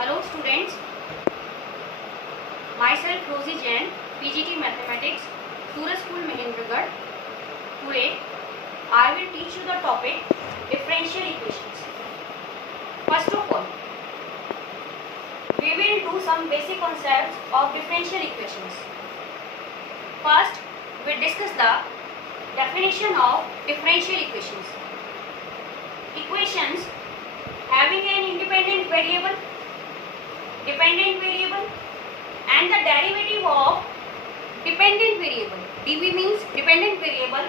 Hello students, myself Rosie Jain, PGT Mathematics, Suraj School Mahendragarh. Today I will teach you the topic differential equations. First of all, we will do some basic concepts of differential equations. First, we will discuss the definition of differential equations. Equations having an independent variable, dependent variable and the derivative of dependent variable. dv means dependent variable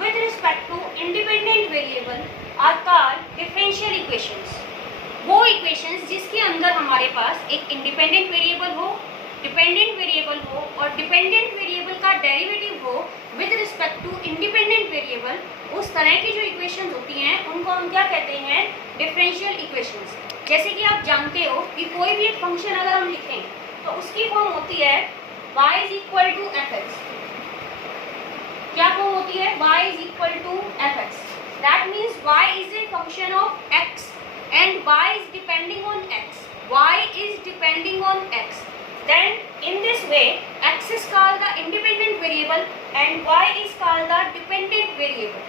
with respect to independent variable are called differential equations. वो equations जिसके अंदर हमारे पास एक independent variable हो, dependent variable हो और dependent variable का डेरिवेटिव हो with respect to independent variable, उस तरह की जो इक्वेशंस होती हैं उनको हम क्या कहते हैं? Differential equations. जैसे कि आप जानते हो कि कोई भी एक फंक्शन अगर हम लिखें तो उसकी फॉर्म होती है y is equal to F X. क्या फॉर्म होती है? y is equal to F X. That means y is a function of x and y is depending on x. y is depending on x. Then in this way x is called the independent variable and y is called the dependent variable.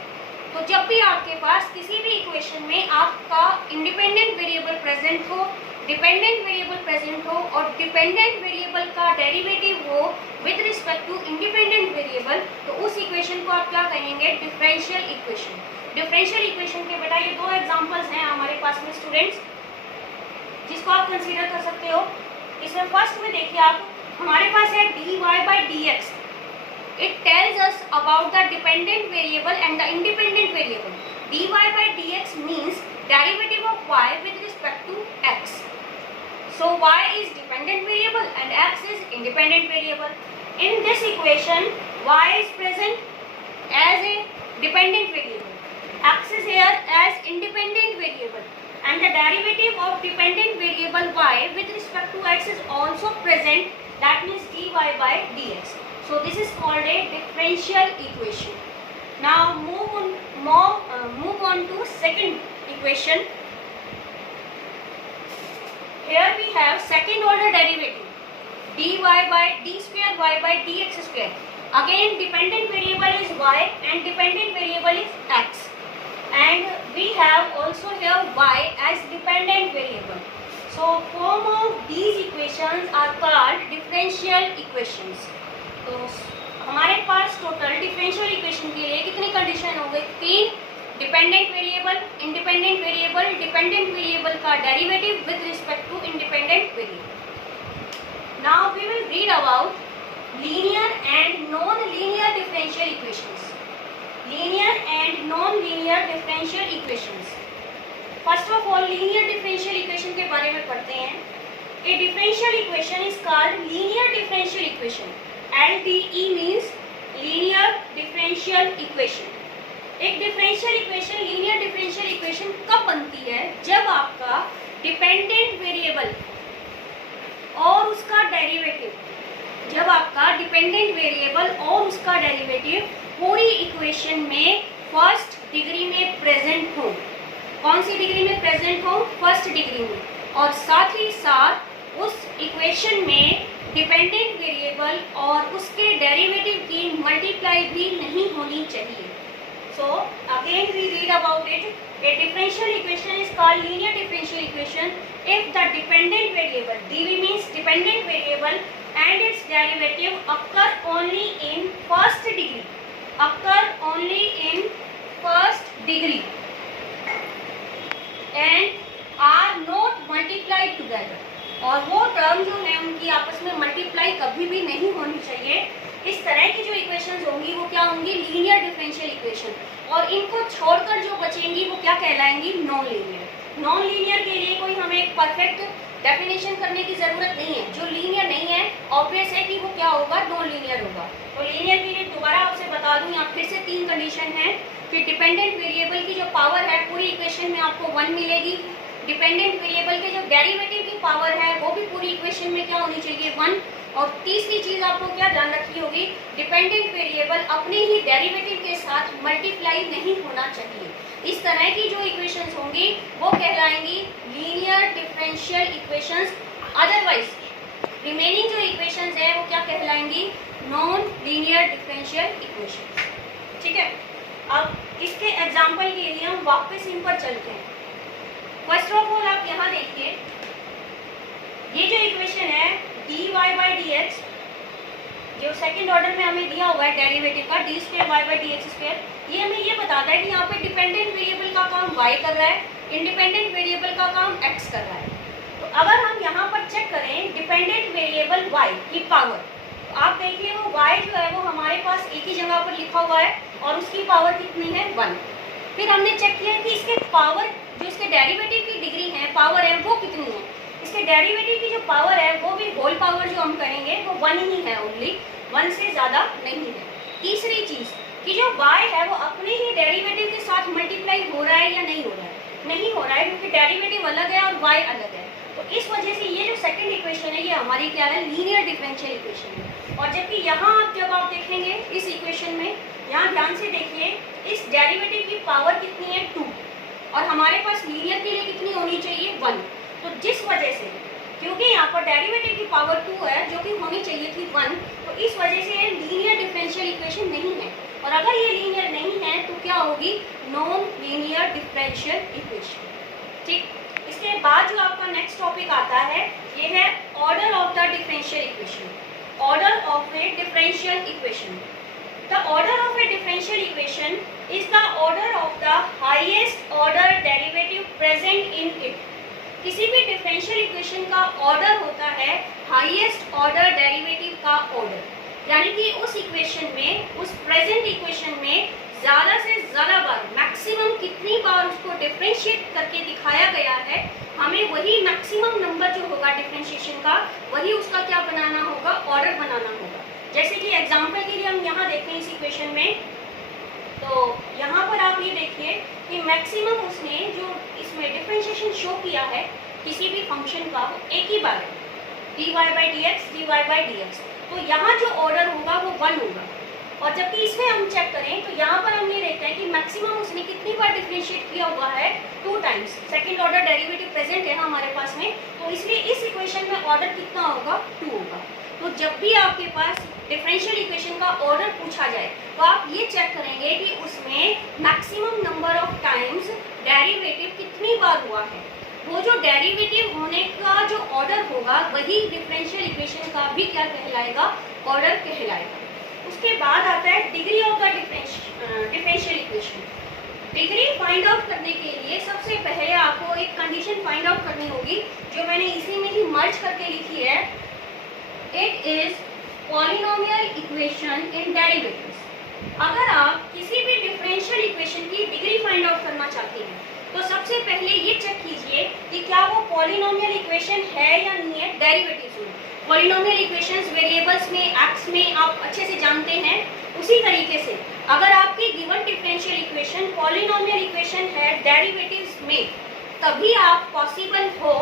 तो जब भी आपके पास किसी भी equation में आपका independent variable present हो, dependent variable present हो और डिपेंडेंट वेरिएबल का डेरिवेटिव हो with respect to independent variable, तो उस इक्वेशन को आप क्या कहेंगे? Differential equation. डिफरेंशियल इक्वेशन के बेटा ये दो एग्जांपल्स हैं हमारे पास में स्टूडेंट्स, जिसको आप कंसीडर कर सकते हो. इसमें फर्स्ट में देखिए आप, हमारे पास है dy by dx. It tells us about the dependent variable and the independent variable. dy by dx means derivative of y with respect to x. So y is dependent variable and x is independent variable. In this equation, y is present as a dependent variable. X is here as independent variable. And the derivative of dependent variable y with respect to x is also present. That means dy by dx. So this is called a differential equation. Now move on to second equation. Here we have second order derivative dy by d square y by dx square. Again dependent variable is y and dependent variable is x. And we have also here y as dependent variable. So form of these equations are called differential equations. तो हमारे पास total differential equation के लिए कितनी condition हो गई? 3. Dependent variable, independent variable, dependent variable का derivative with respect to independent variable. Now we will read about linear and non linear differential equations. Linear and non linear differential equations. First of all linear differential equation के बारे में पढ़ते हैं. A differential equation is called linear differential equation. LDE means linear differential equation. एक differential equation, linear differential equation कब बनती है? जब आपका डिपेंडेंट वेरिएबल और उसका डेरिवेटिव, जब आपका डिपेंडेंट वेरिएबल और उसका डेरिवेटिव पूरी इक्वेशन में फर्स्ट डिग्री में प्रेजेंट हो. कौन सी डिग्री में प्रेजेंट हो? फर्स्ट डिग्री में. और साथ ही साथ उस इक्वेशन में डिपेंडेंट वेरिएबल और उसके डेरिवेटिव की मल्टीप्लाई भी नहीं होनी चाहिए. So again we read about it. A differential equation is called linear differential equation if the dependent variable, dv means dependent variable and its derivative occur only in first degree, occur only in first degree and are not multiplied together. और वो term जो है उनकी आपस में multiply कभी भी नहीं होनी चाहिए. इस तरह की जो इक्वेशंस होंगी वो क्या होंगी? Linear differential equation. और इनको छोड़कर जो बचेंगी वो क्या कहलाएंगी? Non linear. नॉन लीनियर के लिए कोई हमें एक परफेक्ट डेफिनेशन करने की जरूरत नहीं है. जो लीनियर नहीं है ऑब्वियस है कि वो क्या होगा? नॉन लीनियर होगा. तो लीनियर के लिए दोबारा आपसे बता दूं, यहाँ फिर से 3 कंडीशन है कि डिपेंडेंट वेरिएबल की जो पावर है पूरी इक्वेशन में आपको 1 मिलेगी. डिपेंडेंट वेरिएबल के जो डेरिवेटिव की पावर है वो भी पूरी इक्वेशन में क्या होनी चाहिए? 1. और तीसरी चीज आपको क्या ध्यान रखनी होगी? डिपेंडेंट वेरिएबल अपने ही डेरिवेटिव के साथ मल्टीप्लाई नहीं होना चाहिए. इस तरह की जो इक्वेशंस होंगी वो कहलाएंगी linear differential differential equations, otherwise remaining जो इक्वेशंस है वो क्या कहलाएंगी, नॉन लीनियर डिफरेंशियल इक्वेशन। ठीक है, अब इसके एग्जाम्पल के लिए हम वापस इन पर चलते हैं। फर्स्ट ऑफ ऑल आप यहाँ देखिए, ये जो इक्वेशन है dy बाई डी एक्स, जो सेकंड ऑर्डर में हमें दिया हुआ है डेरिवेटिव का D square Y by D X square, ये हमें ये बताता है कि यहाँ पे डिपेंडेंट वेरिएबल का काम y कर रहा है, इंडिपेंडेंट वेरिएबल का काम x कर रहा है। तो अगर हम यहाँ पर चेक करें डिपेंडेंट वेरिएबल y की पावर, तो आप देखिए वो y जो है वो हमारे पास एक ही जगह पर लिखा हुआ है और उसकी पावर कितनी है 1। फिर हमने चेक किया कि इसके पावर, जो इसके डेरिवेटिव की डिग्री है, पावर है, वो कितनी है। इसके डेरिवेटिव की जो पावर है वो भी होल पावर जो हम कहेंगे वो 1 ही है, ओनली 1 से ज़्यादा नहीं है। तीसरी चीज़ कि जो y है वो अपने ही डेरिवेटिव के साथ मल्टीप्लाई हो रहा है या नहीं हो रहा है, नहीं हो रहा है, क्योंकि डेरिवेटिव अलग है और y अलग है। तो इस वजह से ये जो सेकंड इक्वेशन है ये हमारी क्या है, लीनियर डिफरेंशियल इक्वेशन है। और जबकि यहाँ जब आप देखेंगे इस इक्वेशन में, यहाँ ध्यान से देखिए, इस डेरिवेटिव की पावर कितनी है 2 और हमारे पास लीनियर के लिए कितनी होनी चाहिए 1। तो जिस वजह से, क्योंकि यहाँ पर डेरिवेटिव की पावर 2 है जो कि होनी चाहिए थी 1, तो इस वजह से ये लीनियर डिफरेंशियल इक्वेशन नहीं है। और अगर ये लीनियर नहीं है तो क्या होगी, नॉन लीनियर डिफरेंशियल इक्वेशन। ठीक, इसके बाद जो आपका नेक्स्ट टॉपिक आता है ये है order of the differential equation. Order of A differential equation, the order of A differential equation is the order of the highest order derivative present in it. किसी भी डिफरेंशियल इक्वेशन का order होता है highest order derivative का order, यानी कि उस equation में, उस प्रेजेंट इक्वेशन में ज़्यादा से ज़्यादा बार, मैक्सिमम कितनी बार उसको डिफरेंशिएट करके दिखाया गया है, हमें वही मैक्सिमम नंबर जो होगा डिफरेंशिएशन का, वही उसका क्या बनाना होगा, ऑर्डर बनाना होगा। जैसे कि एग्जाम्पल के लिए हम यहाँ देखें इस इक्वेशन में, तो यहाँ पर आप ये देखिए कि मैक्सिमम उसने जो इसमें डिफरेंशिएशन शो किया है किसी भी फंक्शन का, वो एक ही बार है, dy by D x, dy by D x. तो यहाँ जो ऑर्डर होगा वो 1 होगा। और जबकि इसमें हम चेक करें तो यहाँ पर हम ये देखते हैं कि मैक्सिमम उसने कितनी बार डिफरेंशिएट किया हुआ है, 2 times. Second order derivative present है हमारे पास में, तो इसलिए इस इक्वेशन में ऑर्डर कितना होगा, 2 होगा। तो जब भी आपके पास डिफरेंशियल इक्वेशन का ऑर्डर पूछा जाए तो आप ये चेक करेंगे कि उसमें maximum number of times derivative कितनी बार हुआ है। वो जो डेरिवेटिव होने का जो ऑर्डर होगा वही डिफरेंशियल इक्वेशन का भी क्या कहलाएगा, ऑर्डर कहलाएगा। उसके बाद आता है degree of the differential equation. Degree find out करने के लिए सबसे पहले आपको एक कंडीशन फाइंड आउट करनी होगी, जो मैंने इसी में ही मर्ज करके लिखी है। It is polynomial equation in derivatives. अगर आप किसी भी डिफरेंशियल इक्वेशन की डिग्री फाइंड आउट करना चाहते हैं तो सबसे पहले ये चेक कीजिए कि क्या वो पॉलिनोमियल इक्वेशन है या नहीं है डेरिवेटिव्स में। पॉलिनोमियल इक्वेशंस वेरिएबल्स में, एक्स में आप अच्छे से जानते हैं। उसी तरीके से अगर आपकी given differential equation polynomial equation है डेरिवेटिव्स में, तभी आप पॉसिबल हो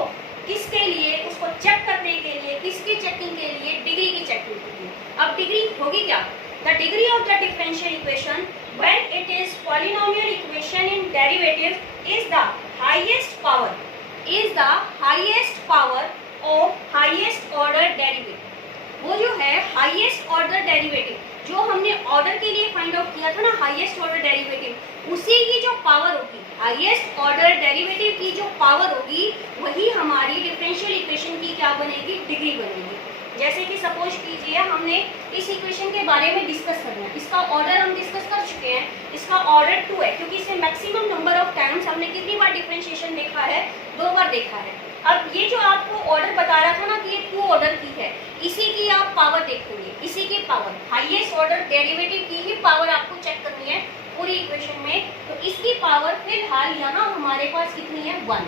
किसके लिए, उसको चेक करने के लिए, किसकी चेकिंग के लिए, डिग्री की चेकिंग के लिए। अब डिग्री होगी क्या, the degree of the differential equation when it is polynomial equation in derivatives is the highest power, is the highest power of highest order derivative. वो जो है हाईएस्ट ऑर्डर डेरिवेटिव जो हमने ऑर्डर के लिए फाइंड आउट किया था ना, हाईएस्ट ऑर्डर डेरिवेटिव, उसी की जो पावर होगी, हाईएस्ट ऑर्डर डेरिवेटिव की जो पावर होगी, वही हमारी डिफरेंशियल इक्वेशन की क्या बनेगी, डिग्री बनेगी। जैसे कि सपोज कीजिए हमने इस इक्वेशन के बारे में डिस्कस करना है, इसका ऑर्डर हम डिस्कस कर चुके हैं, इसका ऑर्डर 2 है, क्योंकि इसे मैक्सिमम नंबर ऑफ टाइम्स हमने कितनी बार डिफरेंशिएशन देखा है, 2 बार देखा है। अब ये जो आपको ऑर्डर बता रहा था ना कि ये 2 ऑर्डर की है, इसी की आप पावर देखेंगे, इसी की पावर, हाईएस्ट ऑर्डर डेरिवेटिव की ही पावर आपको चेक करनी है पूरी इक्वेशन में। तो इसकी पावर फिलहाल यहाँ हमारे पास कितनी है, 1।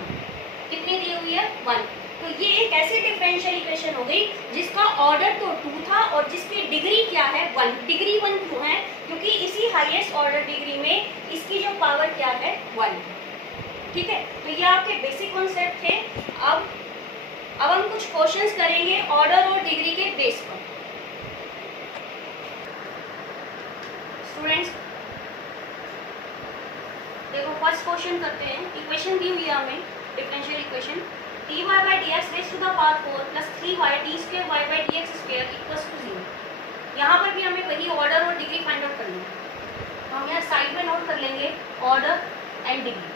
कितनी दी हुई है, 1। तो ये एक ऐसी डिफरेंशियल इक्वेशन हो गई जिसका ऑर्डर तो 2 था और जिसकी डिग्री क्या है, 1। डिग्री 1 क्यों है, क्योंकि इसी हाईएस्ट ऑर्डर डिग्री में इसकी जो पावर क्या है, 1। ठीक है, तो ये आपके बेसिक कॉन्सेप्ट थे। अब हम कुछ क्वेश्चंस करेंगे ऑर्डर और डिग्री के बेस पर। स्टूडेंट्स देखो, फर्स्ट क्वेश्चन करते हैं। इक्वेशन दी हुई है हमें, differential equation dy by D X raise to the power 4 plus 3y D square Y by D X square equals to 0। यहाँ पर भी हमें वही ऑर्डर और डिग्री फाइंड आउट करनी है, तो हम यहाँ साइड में नोट कर लेंगे ऑर्डर एंड डिग्री।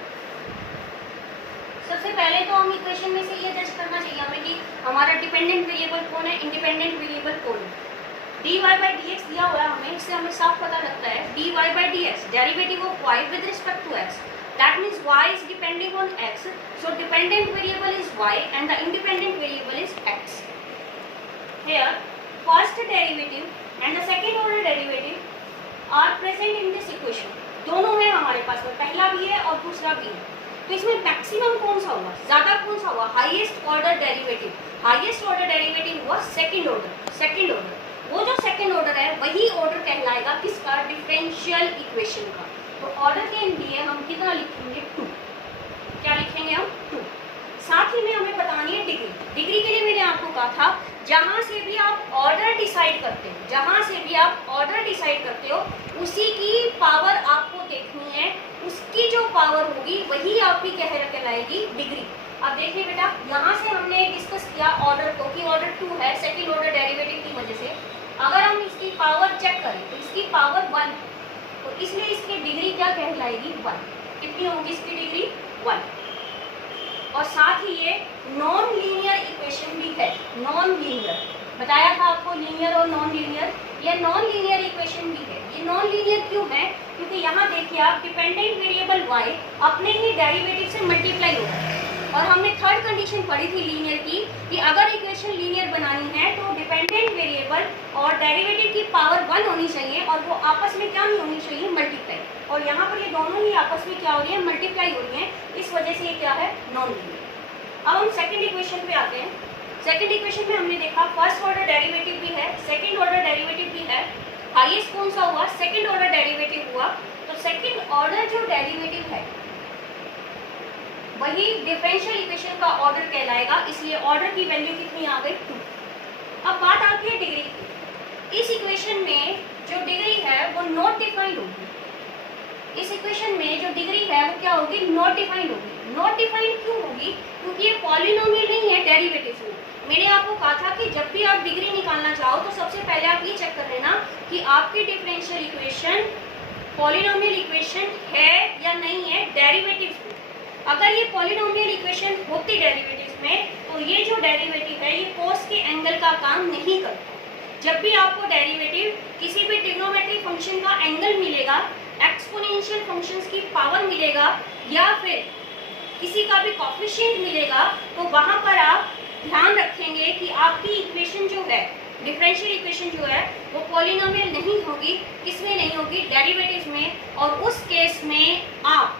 सबसे पहले तो हम इक्वेशन में से ये जज करना चाहिए हमें कि हमारा डिपेंडेंट वेरिएबल कौन है, इंडिपेंडेंट वेरिएबल कौन है। D Y by D X दिया हुआ है हमें, इससे हमें साफ पता लगता है D Y by D X derivative of Y with respect to X, that means Y is depending on X, so dependent variable is Y and the independent variable is X. Here first derivative and the second order derivative are present in this equation, दोनों है हमारे पास में, पहला भी है और दूसरा भी है। तो इसमें मैक्सिमम कौन सा हुआ, ज्यादा कौन सा हुआ, highest order derivative. Highest order derivative हुआ सेकंड ऑर्डर। सेकंड ऑर्डर, वो जो सेकंड ऑर्डर है वही ऑर्डर कहलाएगा किसका, डिफरेंशियल इक्वेशन का। तो ऑर्डर के लिए हम कितना लिखेंगे, 2। क्या लिखेंगे हम, 2। साथ ही में हमें बतानी है डिग्री। डिग्री के लिए मैंने आपको कहा था जहां से भी आप ऑर्डर डिसाइड करते हो, जहां से भी आप ऑर्डर डिसाइड करते हो उसी की पावर आपको देखनी है, उसकी जो पावर होगी वही आपकी कहलाएगी डिग्री। अब देखिए बेटा, यहाँ से हमने डिस्कस किया ऑर्डर को कि ऑर्डर 2 है सेकंड ऑर्डर डेरिवेटिव की वजह से। अगर हम इसकी पावर चेक करें तो इसकी पावर 1, तो इसलिए इसकी डिग्री क्या कहलाएगी, 1। कितनी होगी इसकी डिग्री, 1। और साथ ही ये नॉन लीनियर इक्वेशन भी है, नॉन लीनियर बताया था आपको, लीनियर और नॉन लीनियर, ये नॉन लीनियर इक्वेशन भी है। ये नॉन लीनियर क्यों है, क्योंकि यहाँ देखिए आप डिपेंडेंट वेरिएबल y अपने ही डेरिवेटिव से मल्टीप्लाई होगा है। और हमने थर्ड कंडीशन पढ़ी थी लीनियर की कि अगर इक्वेशन लीनियर बनानी है तो डिपेंडेंट वेरिएबल और डेरिवेटिव की पावर 1 होनी चाहिए और वो आपस में क्या नहीं होनी चाहिए, मल्टीप्लाई। और यहाँ पर ये दोनों ही आपस में क्या हो रही है, मल्टीप्लाई हो रही है, इस वजह से ये क्या है, नॉन लीनियर। अब हम सेकेंड इक्वेशन पे आते हैं। सेकेंड इक्वेशन में हमने देखा फर्स्ट ऑर्डर डेरिवेटिव भी है, सेकेंड ऑर्डर डेरिवेटिव भी है। हाईएस्ट कौन सा हुआ, सेकेंड ऑर्डर डेरिवेटिव हुआ। तो सेकेंड ऑर्डर जो डेरिवेटिव है वही डिफरेंशियल इक्वेशन का ऑर्डर कहलाएगा, इसलिए ऑर्डर की वैल्यू कितनी आ गई, 2। अब बात आती है डिग्री की। इस इक्वेशन में जो डिग्री है वो नॉट डिफाइंड होगी। इस इक्वेशन में जो डिग्री है वो क्या होगी, नॉट डिफाइंड होगी। नॉट डिफाइंड क्यों होगी, क्योंकि ये पॉलिनोमियल नहीं है डेरिवेटिव में। मैंने आपको कहा था कि जब भी आप डिग्री निकालना चाहो तो सबसे पहले आप ये चेक कर लेना कि आपकी डिफरेंशियल इक्वेशन पॉलिनोमियल इक्वेशन है या नहीं है डेरिवेटिव में। अगर ये पॉलिनोमियल इक्वेशन होती डेरिवेटिव में तो ये जो डेरिवेटिव है ये कोस के एंगल का काम नहीं करता। जब भी आपको डेरिवेटिव किसी भी ट्रिग्नोमेट्रिक फंक्शन का एंगल मिलेगा, एक्सपोनेंशियल फंक्शंस की पावर मिलेगा या फिर किसी का भी कोफिशिएंट मिलेगा, तो वहां पर आप ध्यान रखेंगे कि आपकी इक्वेशन जो है, डिफरेंशियल इक्वेशन जो है वो पॉलिनोमियल नहीं होगी। किसमें नहीं होगी, डेरिवेटिव में। और उस केस में आप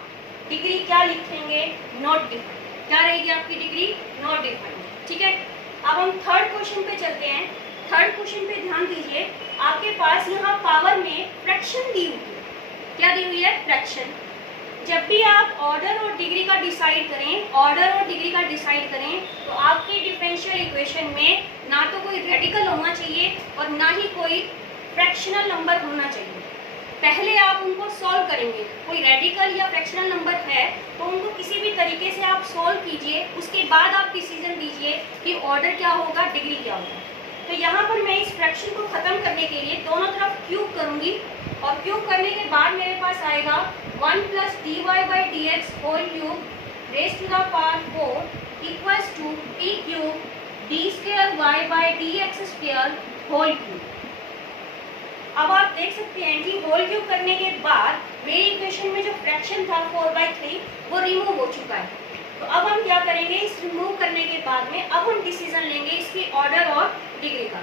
डिग्री क्या लिखेंगे, नॉट डिफाइंड। क्या रहेगी आपकी डिग्री, नॉट डिफाइंड। ठीक है, अब हम थर्ड क्वेश्चन पे चलते हैं। थर्ड क्वेश्चन पे ध्यान दीजिए, आपके पास यहाँ पावर में फ्रैक्शन दी हुई है। क्या दी हुई है, फ्रैक्शन। जब भी आप ऑर्डर और डिग्री का डिसाइड करें, ऑर्डर और डिग्री का डिसाइड करें, तो आपकी डिफरेंशियल इक्वेशन में ना तो कोई रेडिकल होना चाहिए और ना ही कोई फ्रैक्शनल नंबर होना चाहिए। पहले आप उनको सॉल्व करेंगे, कोई रेडिकल या फ्रैक्शनल नंबर है तो उनको किसी भी तरीके से आप सॉल्व कीजिए, उसके बाद आप डिसीजन दीजिए कि ऑर्डर क्या होगा, डिग्री क्या होगा। तो यहाँ पर मैं इस फ्रैक्शन को खत्म करने के लिए दोनों तरफ क्यूब करूंगी और क्यूब करने के बाद मेरे पास आएगा 1 plus D Y by D X whole cube raise to the power 4 equals to D cube D square Y by D X square whole cube. अब आप देख सकते हैं कि होल क्यूब करने के बाद मेरी इक्वेशन में जो फ्रैक्शन था 4/3 वो रिमूव हो चुका है। तो अब हम क्या करेंगे, इस रिमूव करने के बाद में अब हम डिसीजन लेंगे इसकी ऑर्डर और डिग्री का।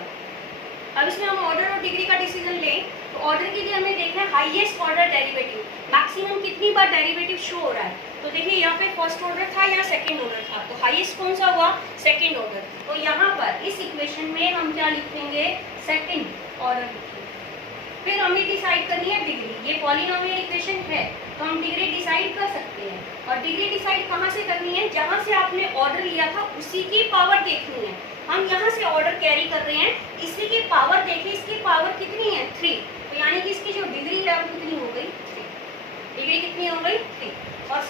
अब इसमें हम ऑर्डर और डिग्री का डिसीजन लें तो ऑर्डर के लिए हमें देखना है हाईएस्ट ऑर्डर डेरिवेटिव, मैक्सिमम कितनी बार डेरिवेटिव शो हो रहा है। तो देखिए यहाँ पे फर्स्ट ऑर्डर था या सेकंड ऑर्डर था, तो हाईएस्ट कौन सा हुआ, सेकंड ऑर्डर। तो यहाँ पर इस इक्वेशन में हम क्या लिखेंगे, सेकंड ऑर्डर लिखेंगे। फिर हमें डिसाइड करनी है डिग्री। ये पॉलिनोमियल इक्वेशन है तो हम डिग्री डिसाइड कर सकते हैं। और डिग्री डिसाइड कहाँ से करनी है, जहाँ से आपने ऑर्डर लिया था उसी की पावर देखनी है। हम यहाँ से ऑर्डर कैरी कर रहे हैं, इसी की पावर देखिए, इसकी पावर कितनी है, 3। तो यानी कि इसकी जो डिग्री है वो कितनी हो गई, 3। डिग्री कितनी हो गई, 3। और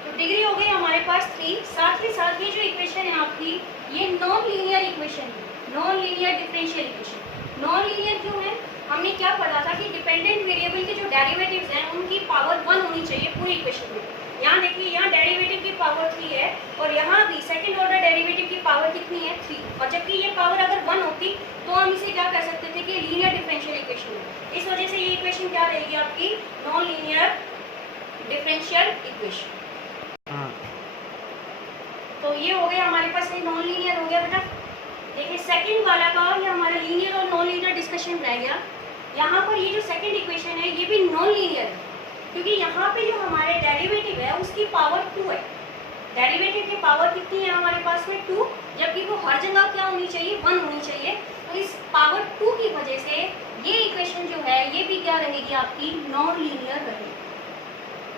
तो डिग्री हो गई हमारे पास 3। साथ ही साथ ये जो इक्वेशन है आपकी ये नॉन लीनियर इक्वेशन है, non linear differential equation. Non linear क्यों है? हमने क्या पढ़ा था कि डिपेंडेंट वेरिएबल के जो डेरिवेटिव्स हैं उनकी पावर 1 होनी चाहिए पूरी इक्वेशन में। यहाँ देखिए, यहाँ डेरिवेटिव की पावर 3 है और यहाँ भी सेकंड ऑर्डर डेरिवेटिव की पावर कितनी है? 3। और जबकि ये पावर अगर 1 होती तो हम इसे क्या कह सकते थे कि लीनियर डिफरेंशियल इक्वेशन है। इस वजह से ये इक्वेशन क्या रहेगी आपकी? Non linear differential equation. तो ये हो गया हमारे पास, ये नॉन लीनियर हो गया बेटा। देखिए सेकंड वाला का ये हमारा लीनियर और नॉन लीनियर डिस्कशन रह गया। यहाँ पर ये जो सेकंड इक्वेशन है ये भी नॉन लीनियर है, क्योंकि यहाँ पे जो हमारे डेरिवेटिव है उसकी पावर 2 है। डेरिवेटिव की पावर कितनी है हमारे पास में? 2, जबकि वो हर जगह क्या होनी चाहिए? 1 होनी चाहिए। तो इस पावर 2 की वजह से ये इक्वेशन जो है ये भी क्या रहेगी आपकी? नॉन लीनियर रहेगी।